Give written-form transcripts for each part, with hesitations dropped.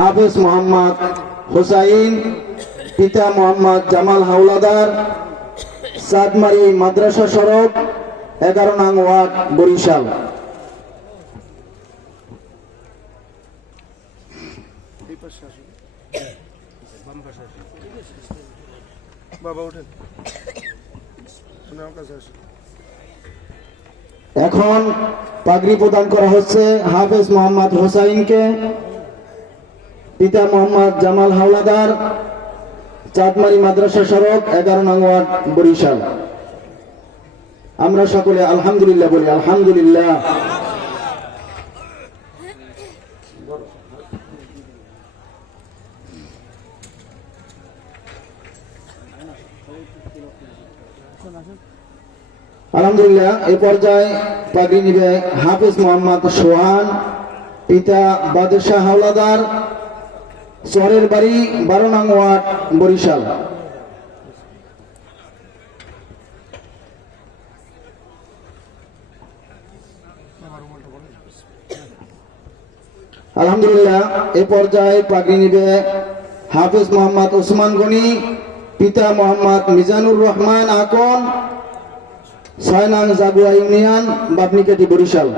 হাফেজ মোহাম্মদ হুসাইন, পিতা মোহাম্মদ জামাল হাওলাদার, চাঁদমারি মাদ্রাসা সড়ক 11 নং ওয়ার্ড, বরিশাল। এখন পাগড়ি প্রদান করা হচ্ছে হাফেজ মোহাম্মদ হুসাইনকে, পিতা মোহাম্মদ জামাল হাওলাদার, চাঁদমারি মাদ্রাসা সড়ক 11 নং ওয়ার্ড, বরিশাল। আমরা সকলে আলহামদুলিল্লাহ বলি। আলহামদুলিল্লাহ। আলহামদুলিল্লাহ। এ পর্যায়ে পাগড়ি নিবে হাফেজ মোহাম্মদ সোহান, পিতা বাদশাহ হাওলাদার, চরের বাড়ি 12 নং ওয়ার্ড, বরিশাল। আলহামদুলিল্লাহ। এ পর্যায়ে পাগড়ি নিবে হাফেজ মোহাম্মদ ওসমান গনি, পিতা মোহাম্মদ মিজানুর রহমান আকন, 6 নং জাগুয়া ইউনিয়ন, বাবনিকাটি, বরিশাল।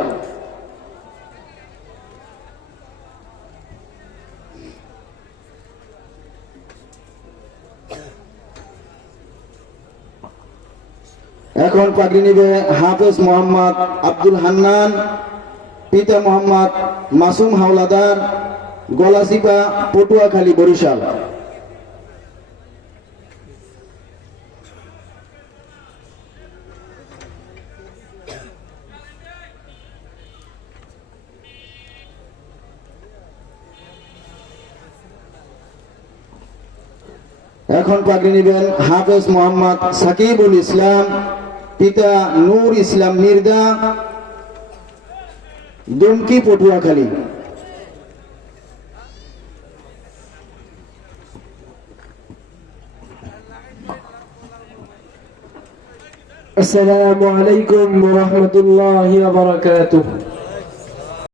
এখন পাগড়ি নিবে হাফেজ মোহাম্মদ আব্দুল হান্নান, পিতা মোহাম্মদ মাসুম হাওলাদার, গলাচিপা, পটুয়াখালী, বরিশাল। এখন পাগড়ি নেবেন হাফেজ মোহাম্মদ সাকিবুল ইসলাম, পিতা নূর ইসলাম মির্জা, দুমকি, পটুয়াখালী। আসসালামু আলাইকুম ওয়া রাহমাতুল্লাহি ওয়া বারাকাতুহু।